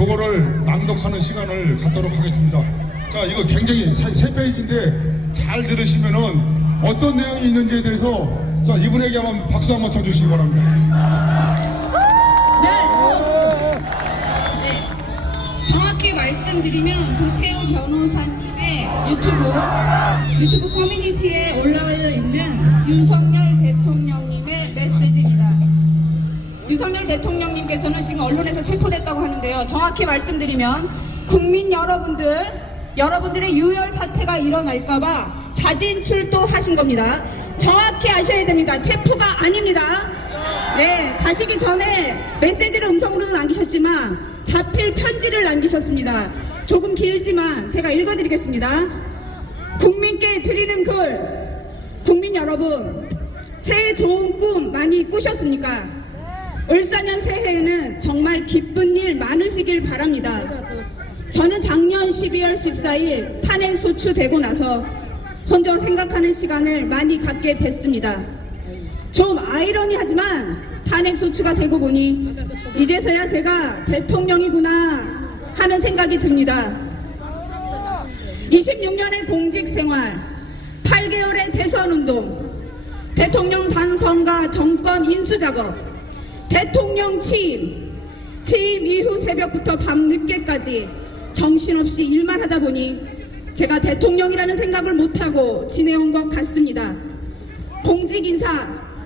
그거를 낭독하는 시간을 갖도록 하겠습니다. 자, 이거 굉장히 세 페이지인데 잘 들으시면은 어떤 내용이 있는지에 대해서 자, 이분에게 한번 박수 한번 쳐주시기 바랍니다. 네. 정확히 말씀드리면 도태우 변호사님의 유튜브 커뮤니티에 올라와 있는 윤석열 대통령님의 메시지입니다. 윤석열 대통령님께서는 지금 언론에서 체포됐다고 하는데요. 정확히 말씀드리면 국민 여러분들의 유혈 사태가 일어날까봐 자진 출두하신 겁니다. 정확히 아셔야 됩니다. 체포가 아닙니다. 네, 가시기 전에 메시지를 음성으로도 남기셨지만 자필 편지를 남기셨습니다. 조금 길지만 제가 읽어드리겠습니다. 국민께 드리는 글, 국민 여러분, 새해 좋은 꿈 많이 꾸셨습니까? 을사년 새해에는 정말 기쁜 일 많으시길 바랍니다. 저는 작년 12월 14일 탄핵 소추되고 나서 혼자 생각하는 시간을 많이 갖게 됐습니다. 좀 아이러니하지만 탄핵 소추가 되고 보니 이제서야 제가 대통령이구나 하는 생각이 듭니다. 26년의 공직생활, 8개월의 대선운동, 대통령 당선과 정권 인수작업, 대통령 취임 이후 새벽부터 밤늦게까지 정신없이 일만 하다 보니 제가 대통령이라는 생각을 못하고 지내온 것 같습니다. 공직인사,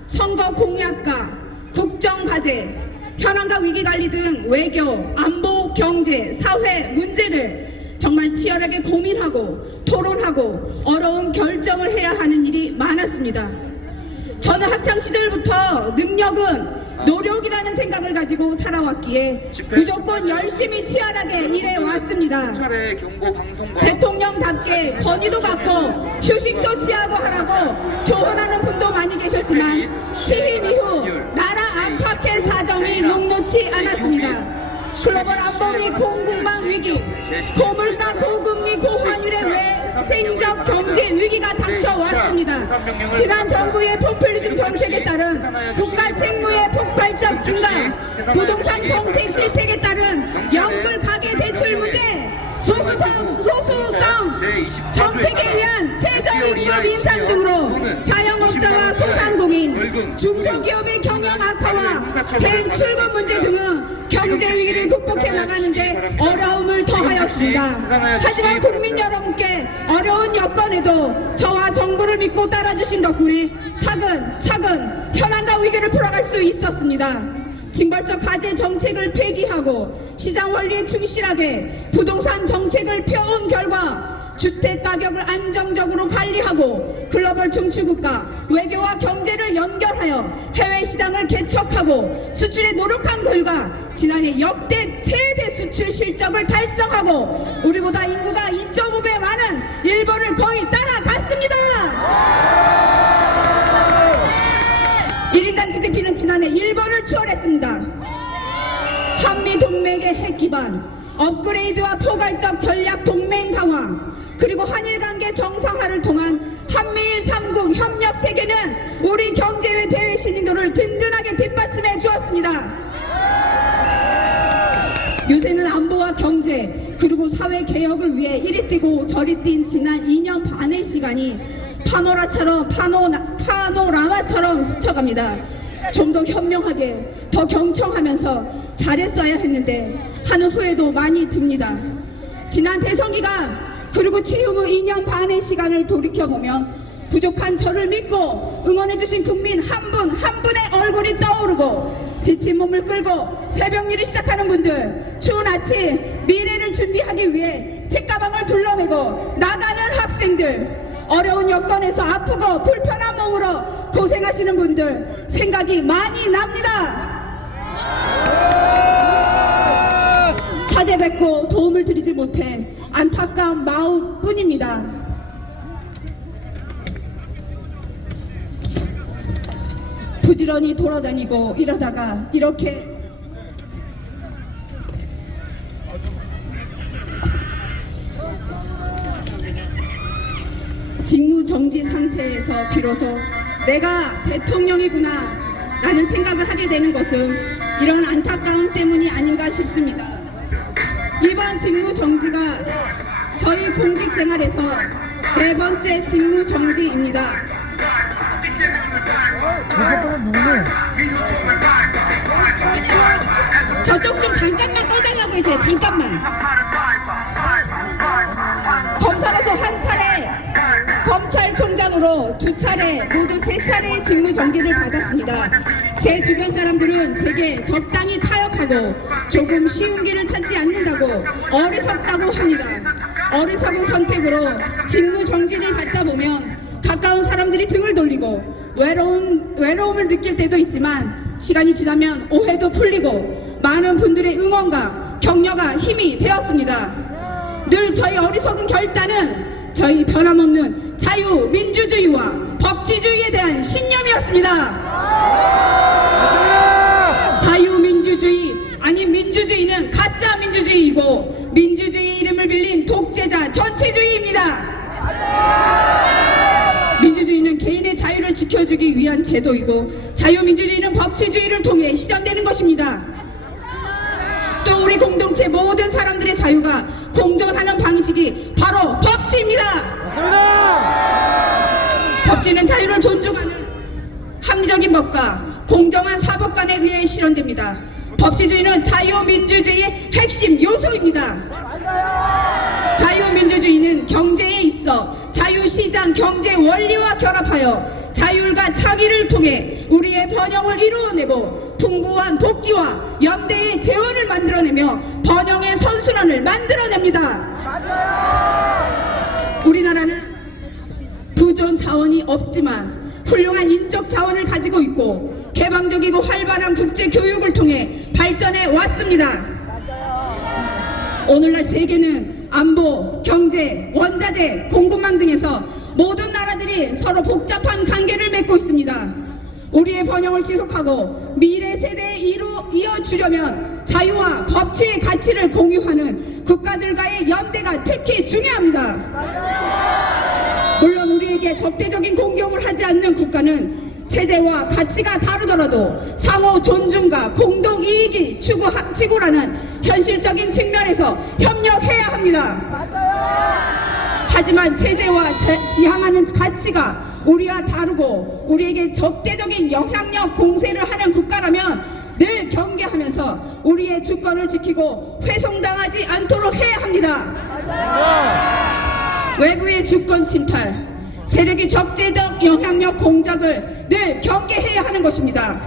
선거 공약과 국정과제, 현안과 위기관리 등 외교, 안보, 경제, 사회 문제를 정말 치열하게 고민하고 토론하고 어려운 결정을 해야 하는 일이 많았습니다. 저는 학창시절부터 능력은 노력이라는 생각을 가지고 살아왔기에 무조건 열심히 치열하게 일해왔습니다. 대통령답게 권위도 갖고 휴식도 취하고 하라고 조언하는 분도 많이 계셨지만 취임 이후 나라 안팎의 사정이 녹록치 않았습니다. 글로벌 안보 및 공급망 위기, 고물가, 고금리, 고환율의 외생적 경제 위기가 닥쳐왔습니다. 지난 정부의 포퓰리즘 정책에 따른 국가 책무의 폭발적 증가, 부동산 정책 실패에 따른 연끌 가계 대출 문제, 소수성 정책에 의한 최저임금 인상 등으로 자영업자와 소상공인, 중소기업의 경영 악화와 대출금 문제 등은 경제 위기를 극복해 나가는데 어려움을 더하였습니다. 하지만 국민 여러분께 어려운 여건에도 저와 정부를 믿고 따라주신 덕분에 차근차근 현안과 위기를 풀어갈 수 있었습니다. 징벌적 과제 정책을 폐기하고 시장 원리에 충실하게 부동산 정책을 펴온 결과 주택 가격을 안정적으로 관리하고 글로벌 중추국가 외교와 경제를 연결하여 해외 시장을 개척하고 수출에 노력한 결과 지난해 역대 최대 수출 실적을 달성하고 우리보다 인구가 2.5배 많은 일본을 거의 따라갔습니다. 1인당 GDP는 지난해 일본을 추월했습니다. 한미동맹의 핵기반, 업그레이드와 포괄적 전략 동맹 강화, 그리고 한일관계 정상화를 통한 한미일 3국 협력 체계는 우리 경제의 대외 신인도를 든든하게 뒷받침해 주었습니다. 요새는 안보와 경제 그리고 사회 개혁을 위해 이리 뛰고 저리 뛴 지난 2년 반의 시간이 파노라마처럼 스쳐갑니다. 좀 더 현명하게 더 경청하면서 잘했어야 했는데 하는 후회도 많이 듭니다. 지난 대선 기간 그리고 취임 후 2년 반의 시간을 돌이켜보면 부족한 저를 믿고 응원해주신 국민 한 분 한 분의 얼굴이 떠오르고 지친 몸을 끌고 새벽 일을 시작하는 분들, 추운 아침 미래를 준비하기 위해 책가방을 둘러매고 나가는 학생들, 어려운 여건에서 아프고 불편한 몸으로 고생하시는 분들 생각이 많이 납니다. 찾아뵙고 도움을 드리지 못해 안타까운 마음뿐입니다. 부지런히 돌아다니고 이러다가 이렇게 직무정지 상태에서 비로소 내가 대통령이구나 라는 생각을 하게 되는 것은 이런 안타까움 때문이 아닌가 싶습니다. 직무 정지가 저희 공직 생활에서 네 번째 직무 정지입니다. 저쪽 좀 잠깐만 꺼달라고 해주세요. 잠깐만. 검사로서 한 차례, 검찰총장으로 두 차례, 모두 세 차례의 직무 정지를 받았습니다. 제 주변 사람들은 제게 적당히 타협하고 조금 쉬운 길을 찾지 않는다고 어리석다고 합니다. 어리석은 선택으로 직무 정지를 받다 보면 가까운 사람들이 등을 돌리고 외로움을 느낄 때도 있지만 시간이 지나면 오해도 풀리고 많은 분들의 응원과 격려가 힘이 되었습니다. 늘 저희 어리석은 결단은 저희 변함없는 자유민주주의와 법치주의에 대한 신념이었습니다. 자유민주주의 아닌 민주주의는 가짜 민주주의이고 민주주의 이름을 빌린 독재자 전체주의입니다. 민주주의는 개인의 자유를 지켜주기 위한 제도이고 자유민주주의는 법치주의를 통해 실현되는 것입니다. 또 우리 공동체 모든 사람들의 자유가 공존하는 방식이 바로 법치입니다. 법치는 자유를 존중하는 합리적인 법과 공정한 사법관에 의해 실현됩니다. 법치주의는 자유민주주의의 핵심 요소입니다. 자유민주주의는 경제에 있어 자유시장 경제 원리와 결합하여 자율과 차기를 통해 우리의 번영을 이루어내고 풍부한 복지와 연대의 재원을 만들어내며 번영의 선순환을 만들어냅니다. 우리나라는 부존 자원이 없지만 훌륭한 인적 자원을 가지고 있고 개방적이고 활발한 국제 교육을 통해 발전해 왔습니다. 오늘날 세계는 안보, 경제, 원자재, 공급망 등에서 모든 나라들이 서로 복잡한 관계를 맺고 있습니다. 우리의 번영을 지속하고 미래 세대에 이어주려면 자유와 법치의 가치를 공유하는 국가들과의 연대가 특히 중요합니다. 물론 우리에게 적대적인 공격을 하지 않는 국가는 체제와 가치가 다르더라도 상호 존중과 공동 이익이 추구라는 현실적인 측면에서 협력해야 합니다. 하지만 체제와 지향하는 가치가 우리와 다르고 우리에게 적대적인 영향력 공세를 하는 국가라면 늘 경계하면서 우리의 주권을 지키고 훼손당하지 않도록 해야 합니다. 외부의 주권 침탈, 세력의 적재적 영향력 공작을 늘 경계해야 하는 것입니다.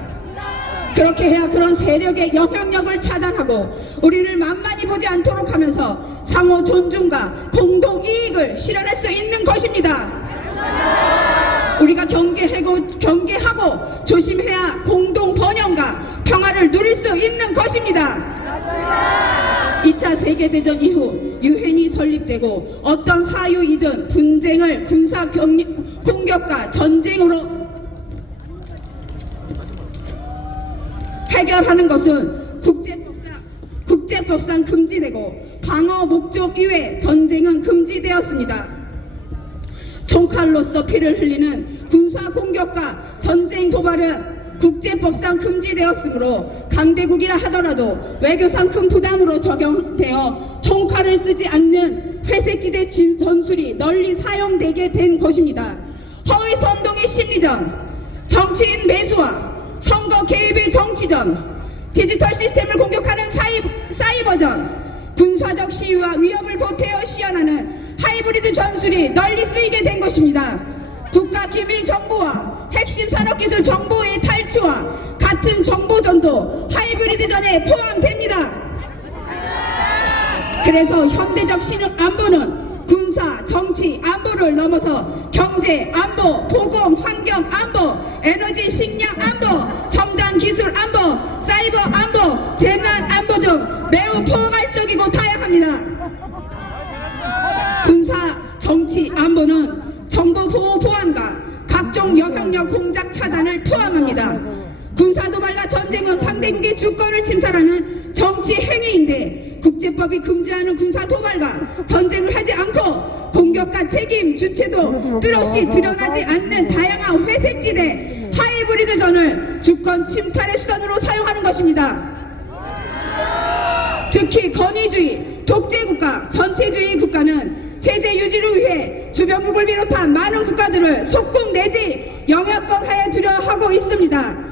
그렇게 해야 그런 세력의 영향력을 차단하고 우리를 만만히 보지 않도록 하면서 상호 존중과 공동 이익을 실현할 수 있는 것입니다. 우리가 경계하고 조심해야 공동 번영과 평화를 누릴 수 있는 것입니다. 2차 세계대전 이후 유엔이 설립되고 어떤 사유이든 분쟁을 군사 공격과 전쟁으로 해결하는 것은 국제법상 금지되고 방어 목적 이외 전쟁은 금지되었습니다. 총칼로서 피를 흘리는 군사 공격과 전쟁 도발은 국제법상 금지되었으므로 강대국이라 하더라도 외교상 큰 부담으로 적용되어 총칼을 쓰지 않는 회색지대 전술이 널리 사용되게 된 것입니다. 허위 선동의 심리전, 정치인 매수와 선거 개입의 정치전, 디지털 시스템을 공격하는 사이버전, 군사적 시위와 위협을 보태어 시연하는 하이브리드 전술이 널리 쓰이게 된 것입니다. 국가 기밀 정보와 핵심 산업기술 정보의 탈취와 같은 정보전도 하이브리드전에 포함됩니다. 그래서 현대적 신흥 안보는 군사, 정치, 안보를 넘어서 경제, 안보, 보건, 환경, 안보, 에너지, 식량, 안보, 첨단 기술, 안보, 사이버, 안보, 재난, 안보 등 매우 포괄적이고 다양합니다. 군사, 정치, 안보는 정보보호 보안과 각종 영향력 공작 차단을 포함합니다. 군사도발과 전쟁은 상대국의 주권을 침탈하는 정치 행위인데 국제법이 금지하는 군사도발과 전쟁을 하지 않고 공격과 책임, 주체도 뚜렷이 드러나지 않는 다양한 회색지대 하이브리드전을 주권 침탈의 수단으로 사용하는 것입니다. 특히 권위주의, 독재국가, 전체주의 국가는 체제 유지를 위해 주변국을 비롯한 많은 국가들을 속국 내지 영향권 하에 두려 하고 있습니다.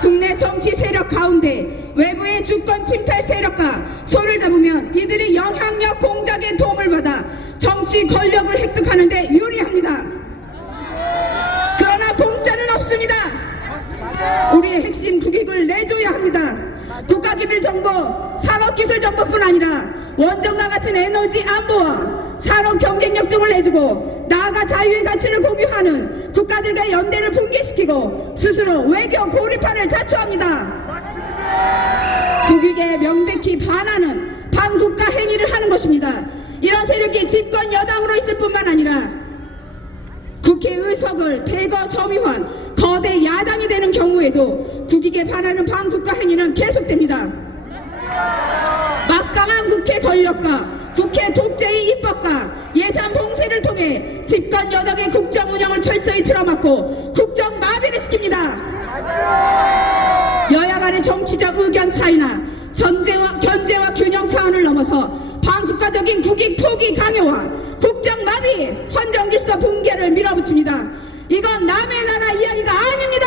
국내 정치 세력 가운데 외부의 주권 침탈 세력과 손을 잡으면 이들이 영향력 공작의 도움을 받아 정치 권력을 획득하는 데 유리합니다. 그러나 공짜는 없습니다. 우리의 핵심 국익을 내줘야 합니다. 국가기밀정보, 산업기술정보뿐 아니라 원전과 같은 에너지 안보와 산업 경쟁력 등을 내주고 나아가 자유의 가치를 공유하는 국가들과 연대를 붕괴시키고 스스로 외교 고립화를 자초합니다. 국익에 명백히 반하는 반국가 행위를 하는 것입니다. 이런 세력이 집권 여당으로 있을 뿐만 아니라 국회 의석을 대거 점유한 거대 야당이 되는 경우에도 국익에 반하는 반국가 행위는 계속됩니다. 막강한 국회 권력과 국회 독재의 입법과 예산 봉쇄를 통해 집권 여당의 국정 운영을 철저히 틀어막고 국정 마비를 시킵니다. 여야 간의 정치적 의견 차이나 견제와 균형 차원을 넘어서 반국가적인 국익 포기 강요와 국정 마비, 헌정 질서 붕괴를 밀어붙입니다. 이건 남의 나라 이야기가 아닙니다.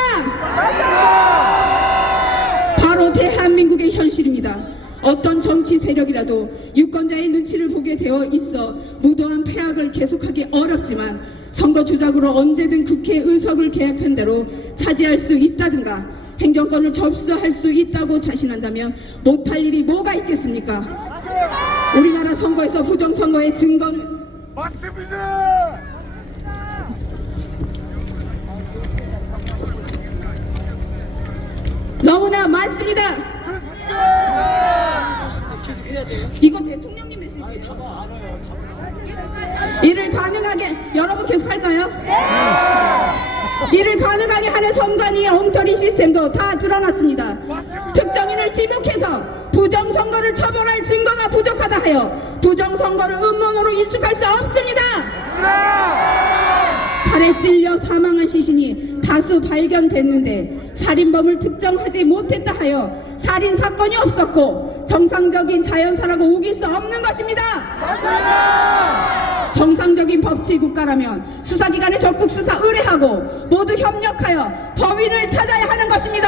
바로 대한민국의 현실입니다. 어떤 정치 세력이라도 유권자의 눈치를 보게 되어 있어 무도한 폐악을 계속하기 어렵지만 선거 조작으로 언제든 국회 의석을 계약한 대로 차지할 수 있다든가 행정권을 접수할 수 있다고 자신한다면 못할 일이 뭐가 있겠습니까? 우리나라 선거에서 부정선거의 증거는 맞습니다. 너무나 많습니다. 이거 대통령님 메시지예요. 이를 가능하게 여러분 계속 할까요? 이를 가능하게 하는 선관위의 엉터리 시스템도 다 드러났습니다. 특정인을 지목해서 부정선거를 처벌할 증거가 부족하다 하여 부정선거를 음모론으로 일축할 수 없습니다. 칼에 찔려 사망한 시신이 다수 발견됐는데 살인범을 특정하지 못했다 하여 살인사건이 없었고 정상적인 자연사라고 우길 수 없는 것입니다. 정상적인 법치 국가라면 수사기관에 적극 수사 의뢰하고 모두 협력하여 범인을 찾아야 하는 것입니다.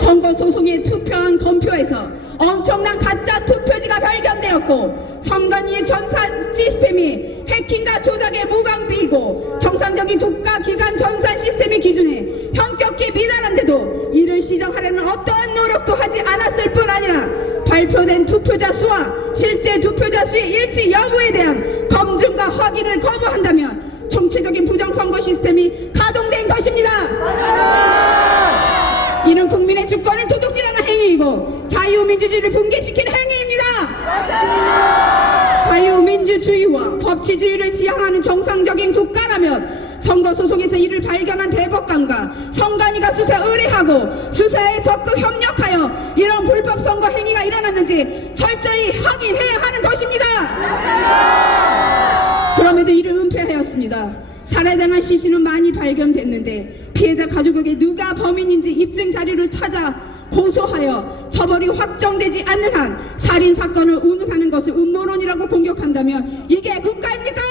선거소송에 투표한 검표에서 엄청난 가짜 투표지가 발견되었고 선관위의 전산 시스템이 해킹과 조작의 무방비이고 정상적인 국가기관 전산 시스템의 기준에 현격히 미달한데도 이를 시정하려는 어떠한 노력도 하지 않았을 뿐 아니라 발표된 투표자 수와 실제 투표자 수의 일치 여부에 대한 검증과 확인을 거부한다면 총체적인 부정선거 시스템이 가동된 것입니다. 이는 국민의 주권을 도둑질하는 행위이고 자유민주주의를 붕괴시키는 행위입니다. 자유민주주의와 법치주의를 지향하는 정상적인 국가라면 선거소송에서 이를 발견한 대법관과 선관위가 수사 의뢰하고 수사에 적극 협력하여 이런 불법 선거 행위가 일어났는지 철저히 확인해야 하는 것입니다. 그럼에도 이를 은폐하였습니다. 살해당한 시신은 많이 발견됐는데 피해자 가족에게 누가 범인인지 입증 자료를 찾아 고소하여 처벌이 확정되지 않는 한 살인사건을 운운하는 것을 음모론이라고 공격한다면 이게 국가입니까?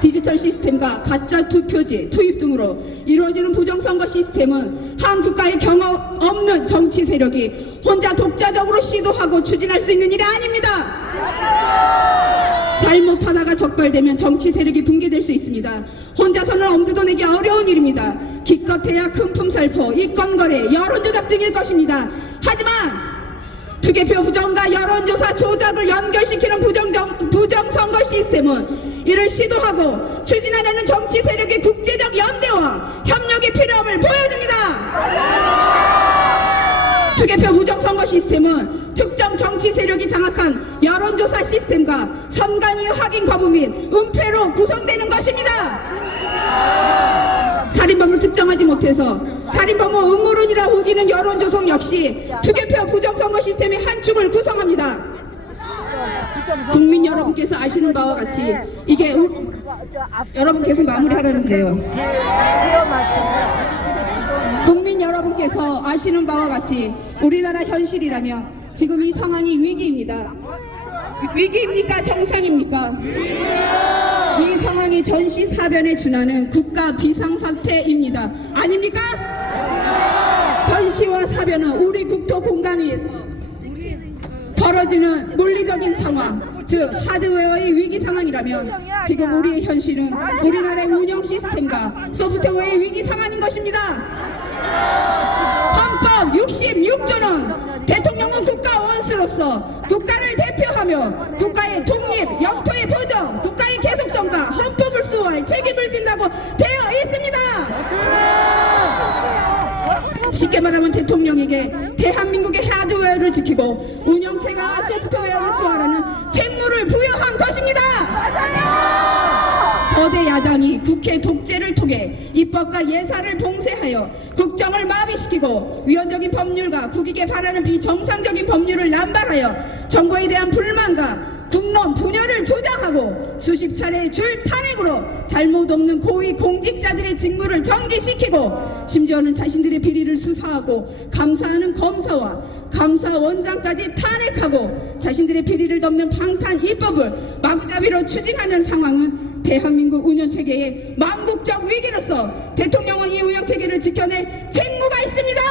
디지털 시스템과 가짜 투표지 투입 등으로 이루어지는 부정선거 시스템은 한 국가의 경험 없는 정치 세력이 혼자 독자적으로 시도하고 추진할 수 있는 일이 아닙니다. 잘못하다가 적발되면 정치 세력이 붕괴될 수 있습니다. 혼자서는 엄두도 내기 어려운 일입니다. 기껏해야 금품살포, 이권거래, 여론조작 등일 것입니다. 하지만 투개표 부정과 여론조사 조작을 연결시키는 부정선거 시스템은 이를 시도하고 추진하려는 정치 세력의 국제적 연대와 협력이 필요함을 보여줍니다. 투개표 부정선거 시스템은 특정 정치 세력이 장악한 여론조사 시스템과 선관위 확인 거부 및 은폐로 구성되는 것입니다. 살인범을 특정하지 못해서 살인범은 음모론이라 우기는 여론조성 역시 투개표 부정선거 시스템의 한 축을 구성합니다. 국민 여러분께서 아시는 바와 같이 이게 여러분 계속 마무리하라는데요. 국민 여러분께 여러분께서 아시는 바와 같이 우리나라 현실이라면 지금 이 상황이 위기입니다. 위기입니까? 정상입니까? 이 상황이 전시사변에 준하는 국가 비상사태입니다. 아닙니까? 전시와 사변은 우리 국토 공간위에서 벌어지는 물리적인 상황, 즉 하드웨어의 위기 상황이라면 지금 우리의 현실은 우리나라의 운영 시스템과 소프트웨어의 위기 상황인 것입니다. 헌법 66조는 대통령은 국가 원수로서 국가를 대표하며 국가의 독립, 영토의 보정, 국가의 계속성과 헌법을 수호할 책임을 진다고 되어 있습니다. 쉽게 말하면 대통령에게 대한민국의 하드웨어를 지키고 운영체가 소프트웨어를 수호하라는 책무를 부여한 것입니다. 거대 야당이 국회 독재를 통해 입법과 예산을 봉쇄하여 국정을 마비시키고 위헌적인 법률과 국익에 반하는 비정상적인 법률을 남발하여 정부에 대한 불만과 국론 분열을 조장하고 수십 차례 줄 탄핵으로 잘못 없는 고위 공직자들의 직무를 정지시키고 심지어는 자신들의 비리를 수사하고 감사하는 검사와 감사원장까지 탄핵하고 자신들의 비리를 덮는 방탄 입법을 마구잡이로 추진하는 상황은 대한민국 운영체계의 망국적 위기로서 대통령은 이 운영체계를 지켜낼 책무가 있습니다.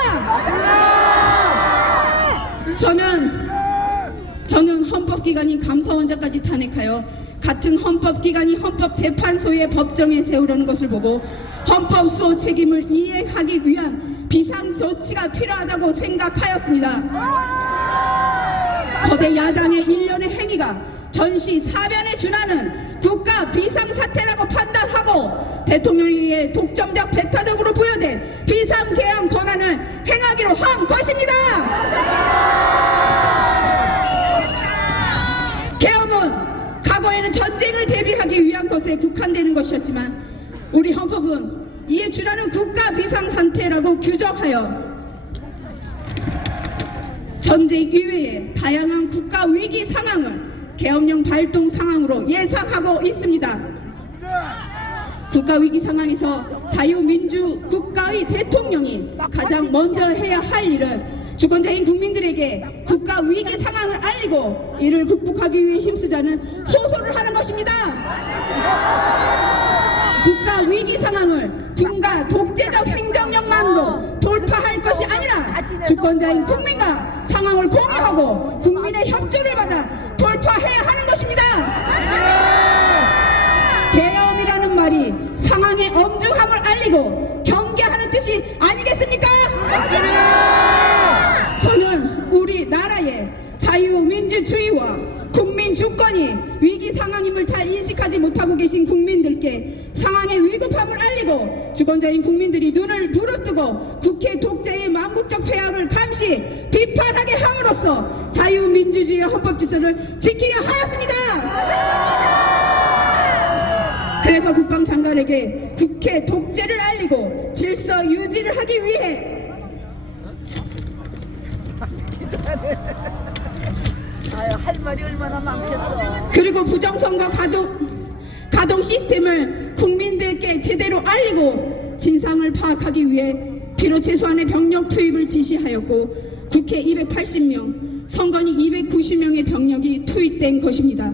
저는 헌법기관인 감사원장까지 탄핵하여 같은 헌법기관이 헌법재판소의 법정에 세우려는 것을 보고 헌법 수호 책임을 이행하기 위한 비상조치가 필요하다고 생각하였습니다. 거대 야당의 일련의 행위가 전시 사변에 준하는 국가 비상사태라고 판단하고 대통령에게 독점적 배타적으로 부여된 비상개헌 권한을 행하기로 한 것입니다. 개헌은 과거에는 전쟁을 대비하기 위한 것에 국한되는 것이었지만 우리 헌법은 이에 준하는 국가 비상상태라고 규정하여 전쟁 이외의 다양한 국가 위기 상황을 계엄령 발동 상황으로 예상하고 있습니다. 국가 위기 상황에서 자유민주 국가의 대통령이 가장 먼저 해야 할 일은 주권자인 국민들에게 국가 위기 상황을 알리고 이를 극복하기 위해 힘쓰자는 호소를 하는 것입니다. 국가 위기 상황을 군과 독재적 행정력만으로 돌파할 것이 아니라 주권자인 국민과 상황을 공유하고 국민의 협조를 받아 돌파해야 하는 것입니다. 계엄이라는 말이 상황의 엄중함을 알리고 경계하는 뜻이 아니겠습니까? 저는 우리나라의 자유민주주의와 국민주권이 위기 상황임을 잘 인식하지 못하고 계신 국민들께 상황의 위급함을 알리고 주권자인 국민들이 눈을 부릅뜨고 국회 독재의 망국적 폐악을 감시 비판하게 함으로써 자유민주주의와 헌법질서를 지키려 하였습니다. 그래서 국방장관에게 국회 독재를 알리고 질서 유지를 하기 위해 할 말이 얼마나 많겠어. 그리고 부정선거 가동 시스템을 국민들께 제대로 알리고 진상을 파악하기 위해 필요 최소한의 병력 투입을 지시하였고 국회 280명, 선관위 290명의 병력이 투입된 것입니다.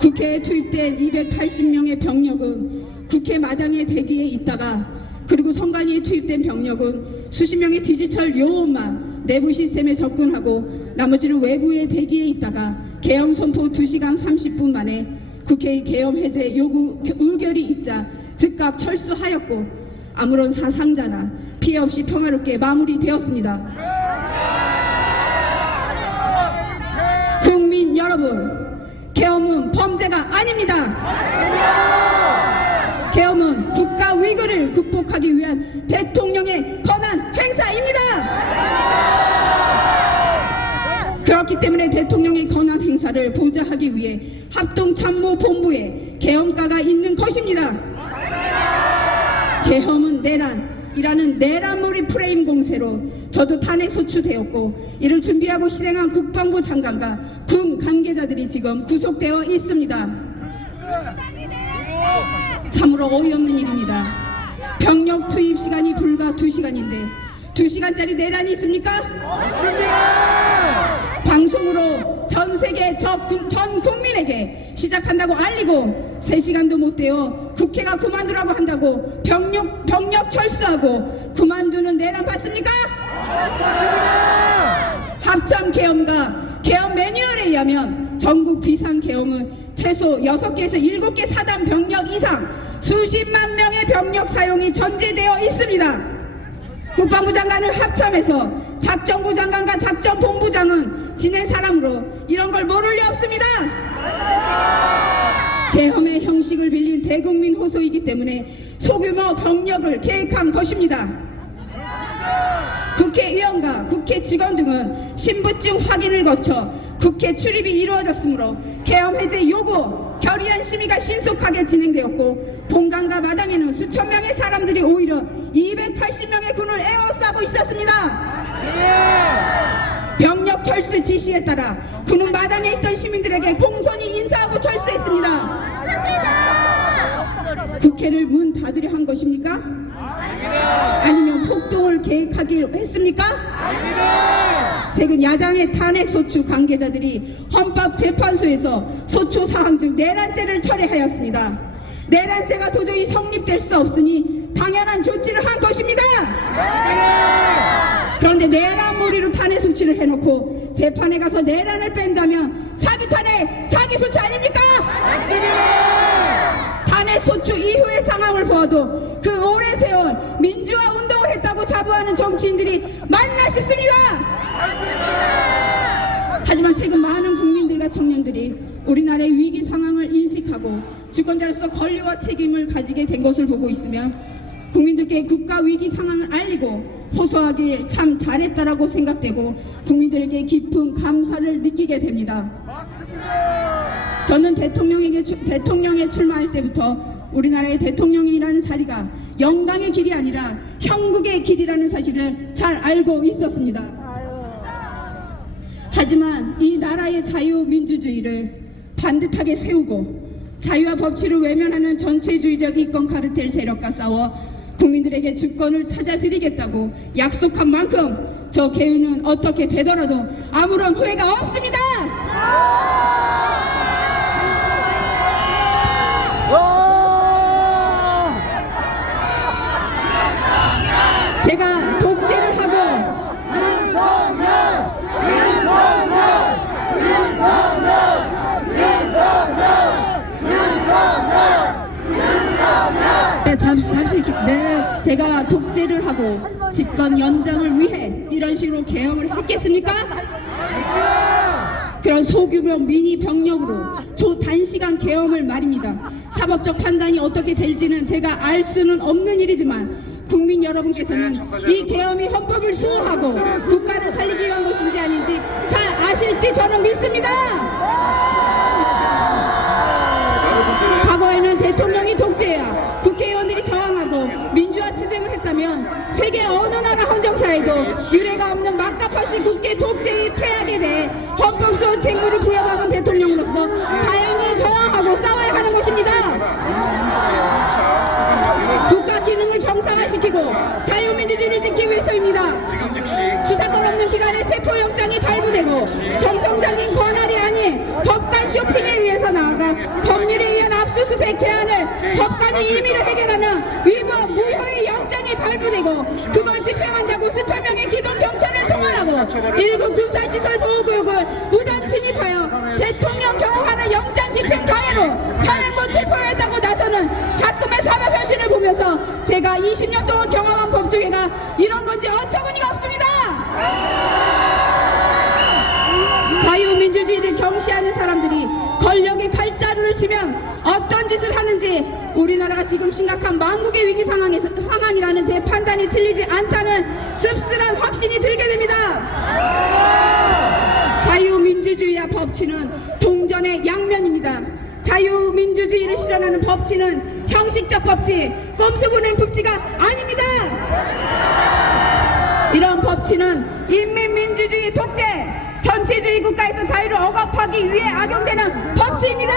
국회에 투입된 280명의 병력은 국회 마당에 대기에 있다가 그리고 선관위에 투입된 병력은 수십 명의 디지털 요원만 내부 시스템에 접근하고 나머지는 외부에 대기에 있다가 계엄 선포 2시간 30분 만에 국회의 계엄 해제 요구 의결이 있자 즉각 철수하였고 아무런 사상자나 피해 없이 평화롭게 마무리되었습니다. 국민 여러분, 계엄은 범죄가 아닙니다. 계엄은 국가 위기를 극복하기 위한 대통령의 권한 행사입니다. 그렇기 때문에 대통령의 권한 행사를 보좌하기 위해 합동참모본부에 계엄과가 있는 것입니다. 계엄은 내란이라는 내란몰이 프레임 공세로 저도 탄핵 소추되었고 이를 준비하고 실행한 국방부 장관과 군 관계자들이 지금 구속되어 있습니다. 참으로 어이없는 일입니다. 병력 투입 시간이 불과 2시간인데 2시간짜리 내란이 있습니까? 방송으로 전 세계 전 국민에게 시작한다고 알리고 3시간도 못 돼요. 국회가 그만두라고 한다고 병력 철수하고 그만두는 내란 봤습니까? 합참 계엄과 계엄 매뉴얼에 의하면 전국 비상 계엄은 최소 6개에서 7개 사단 병력 이상 수십만 명의 병력 사용이 전제되어 있습니다. 국방부 장관은 합참에서 작전부 장관과 작전본부장은 지낸 사람으로 이런 걸 모를 리 없습니다. 계엄의 형식을 빌린 대국민 호소이기 때문에 소규모 병력을 계획한 것입니다. 국회의원과 국회 직원 등은 신분증 확인을 거쳐 국회 출입이 이루어졌으므로 계엄 해제 요구 결의안 심의가 신속하게 진행되었고 본관과 마당에는 수천 명의 사람들이 오히려 280명의 군을 에워싸고 있었습니다. 병력 철수 지시에 따라 군은 마당에 있던 시민들에게 공손히 인사하고 철수했습니다. 국회를 문 닫으려 한 것입니까? 아니면 폭동을 계획하기로 했습니까? 최근 야당의 탄핵소추 관계자들이 헌법재판소에서 소추사항 중 내란죄를 철회하였습니다. 내란죄가 도저히 성립될 수 없으니 당연한 조치를 한 것입니다. 그런데 내란몰이로 탄핵소추를 해놓고 재판에 가서 내란을 뺀다면 사기탄핵, 사기소추 아닙니까? 탄핵소추 이후의 상황을 보아도 그 오랜 세월 민주화 운동을 했다고 자부하는 정치인들이 맞나 싶습니다. 하지만 최근 많은 국민들과 청년들이 우리나라의 위기 상황을 인식하고 주권자로서 권리와 책임을 가지게 된 것을 보고 있으며 국민들께 국가 위기 상황을 알리고 호소하길 참 잘했다라고 생각되고 국민들에게 깊은 감사를 느끼게 됩니다. 저는 대통령에 출마할 때부터 우리나라의 대통령이라는 자리가 영당의 길이 아니라 형국의 길이라는 사실을 잘 알고 있었습니다. 하지만 이 나라의 자유민주주의를 반듯하게 세우고 자유와 법치를 외면하는 전체주의적 이권 카르텔 세력과 싸워 국민들에게 주권을 찾아드리겠다고 약속한 만큼 저 개헌은 어떻게 되더라도 아무런 후회가 없습니다. 제가 독재를 하고 제가 독재를 하고 집권 연장을 위해 이런 식으로 계엄을 했겠습니까? 그런 소규모 미니 병력으로 초단시간 계엄을 말입니다. 사법적 판단이 어떻게 될지는 제가 알 수는 없는 일이지만 국민 여러분께서는 이 계엄이 헌법을 수호하고 국가를 살리기 위한 것인지 아닌지 잘 아실지 저는 믿습니다. 과거에는 대통령이 독재야 국회의원들이 저항하고 민주화 투쟁을 했다면 세계 어느 나라 헌정사에도 유례가 없는 막가파시 국회 독재의 폐악에 대해 헌법소원 책무를 부여받은 대통령으로서 다양히 저항하고 싸워야 하는 것입니다. 국가 기능을 정상화시키고 자유민주주의를 지키기 위해서입니다. 수사권 없는 기관의 체포영장이 발부되고 정성적인 권한이 아닌 법관 쇼핑에 의해서 나아가 법률에 의한 압수수색 제한을 법관이 임의로 해결하는 위법 무효의 영장이 발부되고 그걸 집행한다고 수천 명의 기동 경찰을 동원하고 일부 군사시설 보호구역을 무단 침입하여 대통령 경호하는 영장 집행 방해로 현행범 체포했다고 나서는 작금의 사법 현실을 보면서 제가 20년 동안 경험한 법조계가 이런 건지 어처구니가 없습니다. 자유민주주의를 경시하는 사람들이 권력의 칼자루를 치면 어떤 짓을 하는지 우리나라가 지금 심각한 망국의 위기 상황이라는 제 판단이 틀리지 않다는 씁쓸한 확신이 들게 됩니다. 자유민주주의와 법치는 동전의 양면입니다. 자유민주주의를 실현하는 법치는 형식적 법치, 꼼수 부는 법치가 아닙니다. 이런 법치는 인민민주주의 독재, 전체주의 국가에서 자유를 억압하기 위해 악용되는 법치입니다.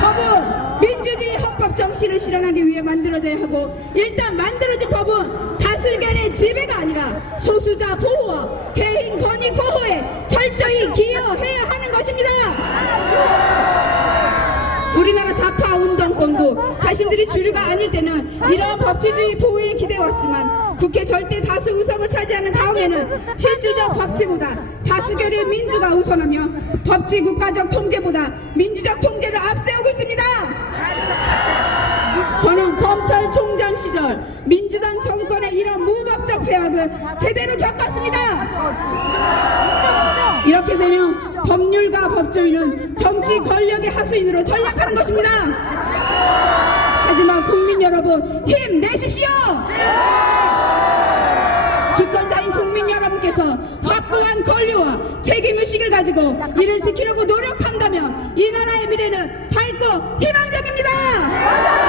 법은 민주주의 헌법 정신 법치를 실현하기 위해 만들어져야 하고, 일단 만들어진 법은 다수결의 지배가 아니라 소수자 보호와 개인 권익 보호에 철저히 기여해야 하는 것입니다. 우리나라 좌파 운동권도 자신들이 주류가 아닐 때는 이러한 법치주의 보호에 기대왔지만, 국회 절대 다수 의석을 차지하는 다음에는 실질적 법치보다 다수결의 민주가 우선하며 법치 국가적 통제보다 민주적 통제를 앞세우고 있습니다. 저는 검찰총장 시절 민주당 정권의 이런 무법적 폐악을 제대로 겪었습니다. 이렇게 되면 법률가 법조인은 정치 권력의 하수인으로 전락하는 것입니다. 하지만 국민 여러분, 힘내십시오. 주권자인 국민 여러분께서 확고한 권리와 책임의식을 가지고 이를 지키려고 노력한다면 이 나라의 미래는 밝고 희망적입니다.